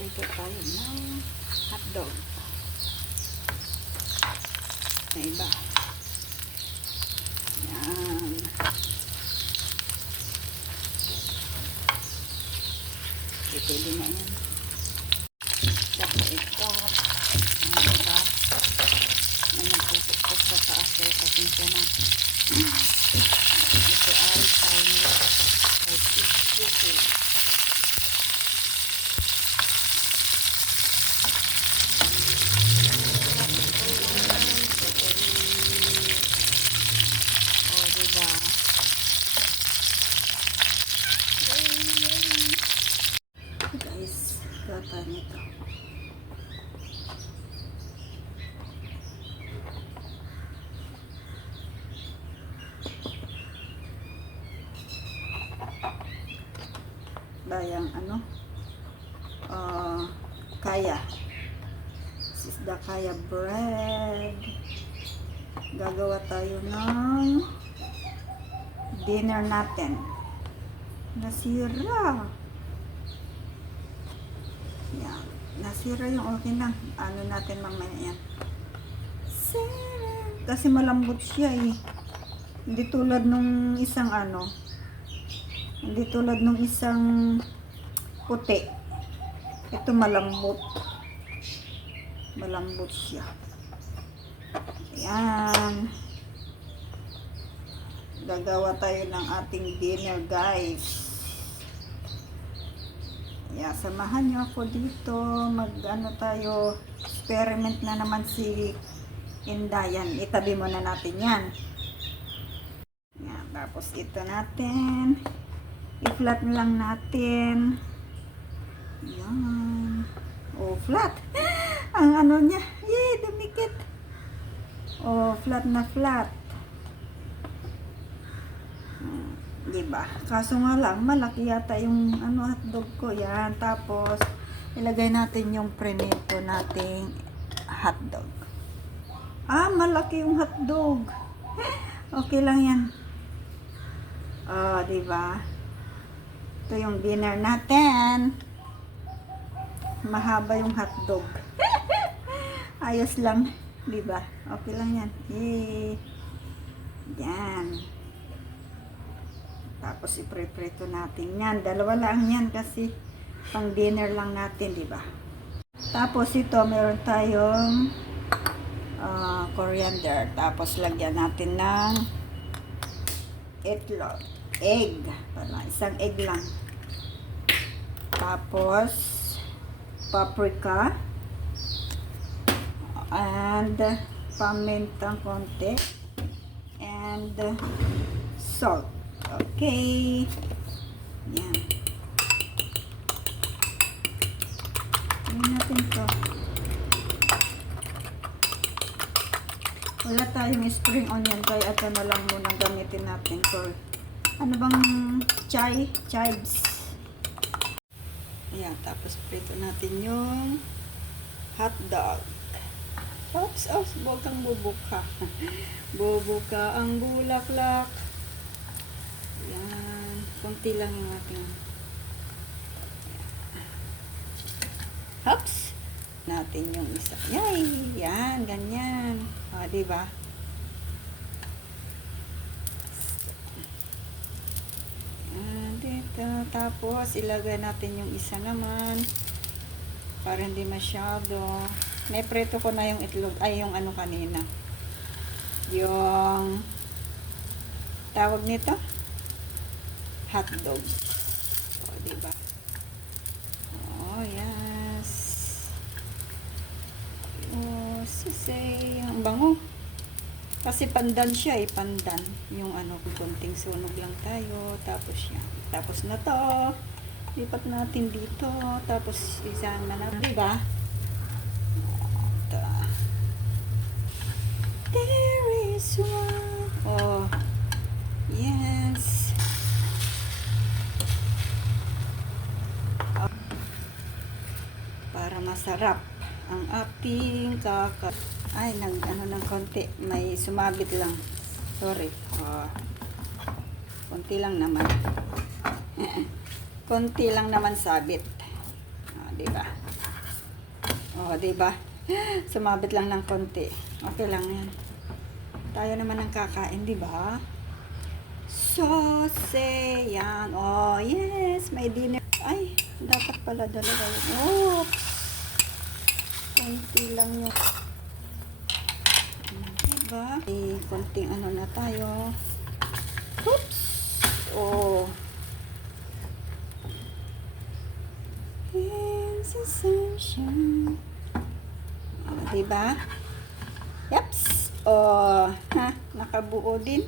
Prito tayo ng hotdog na iba. Yan. Pwede na yan. Saka ito. Ang iba. May nagpupukpok sa taas. Kaya pasensya na. Ito ay Chinese. Ay sushi. Guys, gata nito. Bayang ano? Kaya. This is the kaya bread. Gagawa tayo ng dinner natin. Nasira. Yan. Nasira yung okay lang. Ano natin mamaya yan. Kasi malambot siya eh. Hindi tulad nung isang ano. Hindi tulad nung isang puti. Ito malambot. Malambot siya. Yan. Gagawa tayo ng ating dinner guys. Yeah, samahan nyo ako dito. Mag-ano tayo, experiment na naman si Indayan. Itabi muna natin yan. Yan, tapos ito natin. I-flat lang natin. Yan. Oh, flat. Ang ano niya. Yay, dumikit. Oh, flat na flat. Diba? Kaso nga lang, malaki yata yung ano, hotdog ko. Yan. Tapos, ilagay natin yung prenito nating hotdog. Ah, malaki yung hotdog. Okay lang yan. Oh, diba? Ito yung dinner natin. Mahaba yung hotdog. Ayos lang. Diba? Okay lang yan. Yay! Yan. Tapos ipreprito natin yan. Dalawa lang yan kasi pang dinner lang natin, di ba? Tapos ito, meron tayong coriander. Tapos lagyan natin ng itlog. Egg. Isang egg lang. Tapos paprika. And pamintang konti. And salt. Okay. Yan. Gawin natin to. Wala tayong spring onion kaya ito na lang muna gamitin natin for ano bang chives. Ayan, tapos prito natin yung hotdog. Oops, huwag kang bubuka. Bubuka ang bulaklak. Yan. Kunti lang yung ating. Hops! Natin yung isa. Yay! Yan, ganyan. O, diba? Yan, dito. Tapos, ilagay natin yung isa naman. Para hindi masyado. May preto ko na yung itlog. Ay, yung ano kanina. Yung tawag nito? Hotdog. O, diba? Oh, yes. Oh, sisay. Ang bango. Kasi pandan siya eh, pandan. Yung ano, kunting sunog lang tayo. Tapos yan. Tapos na to. Lipat natin dito. Tapos isama na. Diba? There is one. Oh, yes. Para masarap ang ating ay ano ng konti, may sumabit lang, sorry. Konti lang naman konti lang naman sabit, diba? diba? Sumabit lang ng konti. Okay lang yan. Tayo naman ang kakain, diba? Sauce, yan. Oh, yes, may dinner. Ay, dapat pala dalawa yun. Oops. Konti lang yung, diba? Konting ano na tayo. Oops. Oh. It's a sunshine. Oh, diba? Yaps. Oh, ha, nakabuo din.